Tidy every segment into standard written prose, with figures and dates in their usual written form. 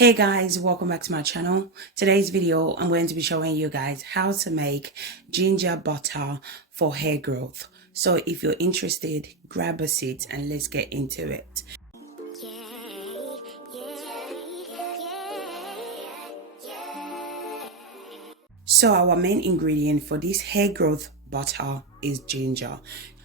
Hey guys, welcome back to my channel. Today's video I'm going to be showing you guys how to make ginger butter for hair growth. So if you're interested, grab a seat and let's get into it. So our main ingredient for this hair growth butter is ginger.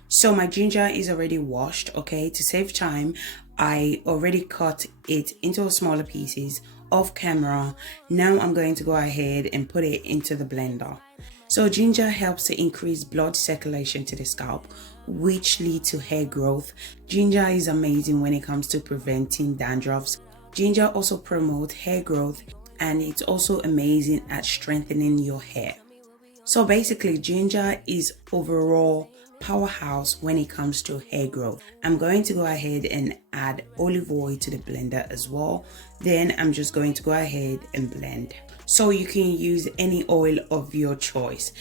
So my ginger is already washed, okay? To save time, I already cut it into smaller pieces off camera. Now I'm going to go ahead and put it into the blender. So ginger helps to increase blood circulation to the scalp, which leads to hair growth. Ginger is amazing when it comes to preventing dandruffs. Ginger also promotes hair growth, and it's also amazing at strengthening your hair. So basically, ginger is overall powerhouse when it comes to hair growth. I'm going to go ahead and add olive oil to the blender as well. Then I'm just going to go ahead and blend. So you can use any oil of your choice.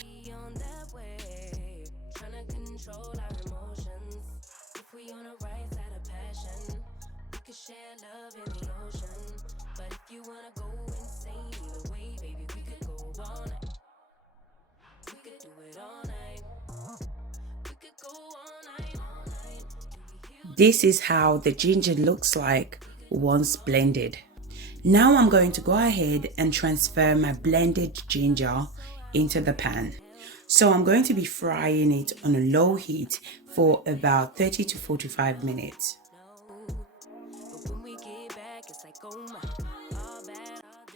This is how the ginger looks like once blended. Now I'm going to go ahead and transfer my blended ginger into the pan. So I'm going to be frying it on a low heat for about 30 to 45 minutes.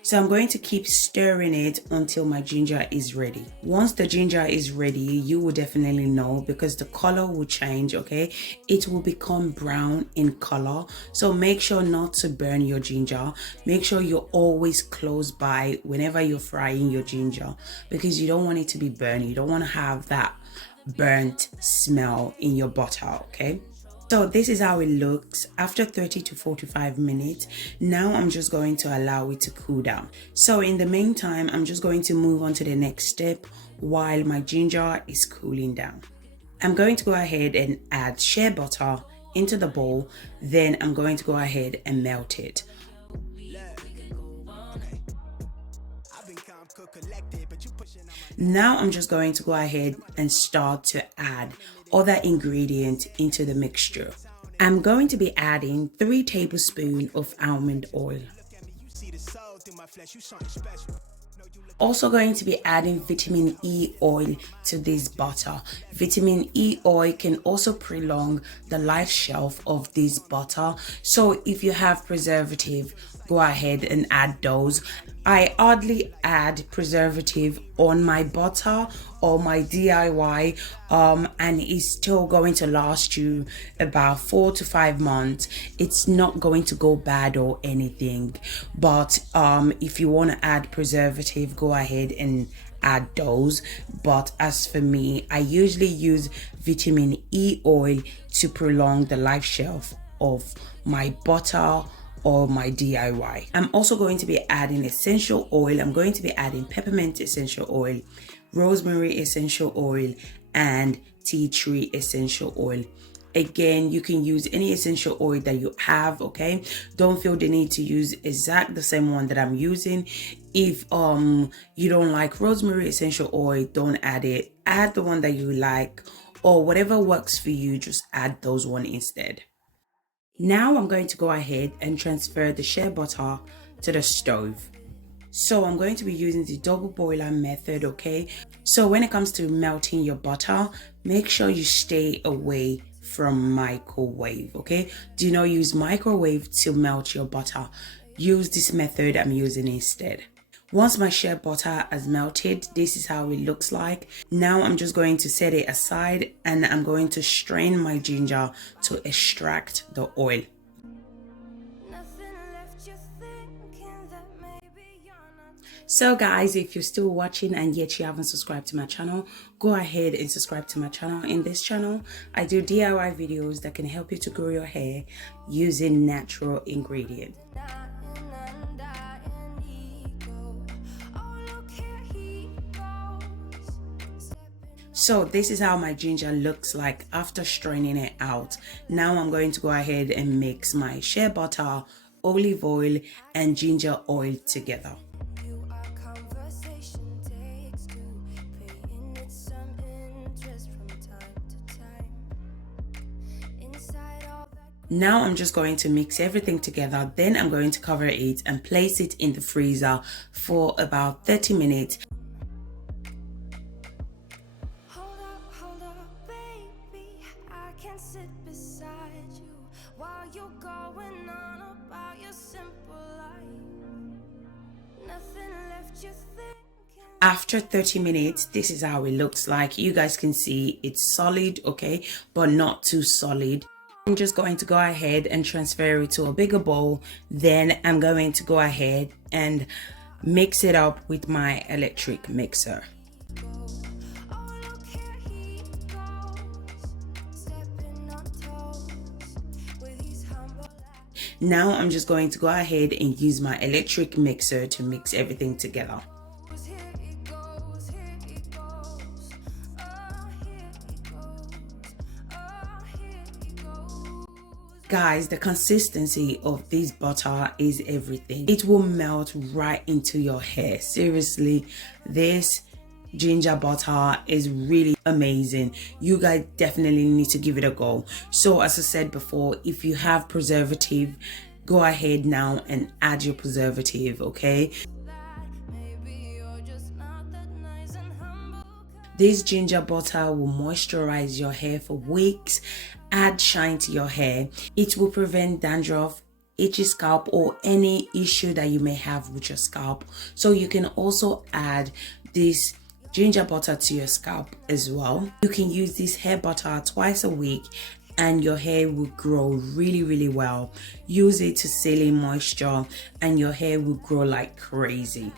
So I'm going to keep stirring it until my ginger is ready. Once the ginger is ready, you will definitely know because the color will change, okay? It will become brown in color. So make sure not to burn your ginger. Make sure you're always close by whenever you're frying your ginger because you don't want it to be burned. You don't want to have that burnt smell in your butter, okay? So this is how it looks after 30 to 45 minutes. Now I'm just going to allow it to cool down. So in the meantime, I'm just going to move on to the next step while my ginger is cooling down. I'm going to go ahead and add shea butter into the bowl. Then I'm going to go ahead and melt it. Now I'm just going to go ahead and start to add other ingredients into the mixture. I'm going to be adding 3 tablespoons of almond oil. Also going to be adding vitamin E oil to this butter. Vitamin E oil can also prolong the life shelf of this butter. So if you have preservative, go ahead and add those. I hardly add preservative on my butter or my DIY and it's still going to last you about 4 to 5 months. It's not going to go bad or anything, but if you want to add preservative, go ahead and add those. But as for me, I usually use vitamin E oil to prolong the life shelf of my butter or my DIY. I'm also going to be adding essential oil. I'm going to be adding peppermint essential oil, rosemary essential oil, and tea tree essential oil. Again, you can use any essential oil that you have, okay? Don't feel the need to use exact the same one that I'm using. If you don't like rosemary essential oil, don't add it. Add the one that you like, or whatever works for you, just add those one instead. Now I'm going to go ahead and transfer the shea butter to the stove. So I'm going to be using the double boiler method, okay? So when it comes to melting your butter, make sure you stay away from microwave, okay? Do not use microwave to melt your butter. Use this method I'm using instead. Once my shea butter has melted, this is how it looks like. Now I'm just going to set it aside and I'm going to strain my ginger to extract the oil. So guys, if you're still watching and yet you haven't subscribed to my channel, go ahead and subscribe to my channel. In this channel, I do DIY videos that can help you to grow your hair using natural ingredients. So this is how my ginger looks like after straining it out. Now I'm going to go ahead and mix my shea butter olive oil and ginger oil together. Now I'm just going to mix everything together, then I'm going to cover it and place it in the freezer for about 30 minutes. Hold up, baby, I can sit beside you while you're going on about your simple life. Nothing left you thinking. After 30 minutes, this is how it looks like. You guys can see it's solid, okay, but not too solid. I'm just going to go ahead and transfer it to a bigger bowl. Then I'm going to go ahead and mix it up with my electric mixer. Now I'm just going to go ahead and use my electric mixer to mix everything together. Guys, the consistency of this butter is everything. It will melt right into your hair. Seriously, this ginger butter is really amazing. You guys definitely need to give it a go. So as I said before, if you have preservative, go ahead now and add your preservative, okay? This ginger butter will moisturize your hair for weeks, add shine to your hair. It will prevent dandruff, itchy scalp, or any issue that you may have with your scalp. So you can also add this ginger butter to your scalp as well. You can use this hair butter twice a week and your hair will grow really well. Use it to seal in moisture and your hair will grow like crazy.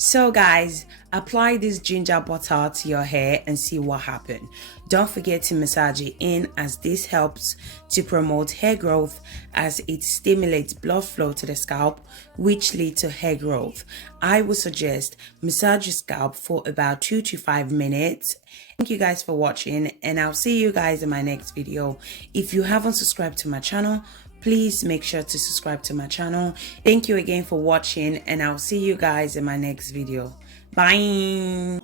So guys, apply this ginger butter to your hair and see what happens. Don't forget to massage it in, as this helps to promote hair growth, as it stimulates blood flow to the scalp, which leads to hair growth. I would suggest massage your scalp for about 2 to 5 minutes. Thank you guys for watching, and I'll see you guys in my next video. If you haven't subscribed to my channel, please make sure to subscribe to my channel. Thank you again for watching, and I'll see you guys in my next video. Bye.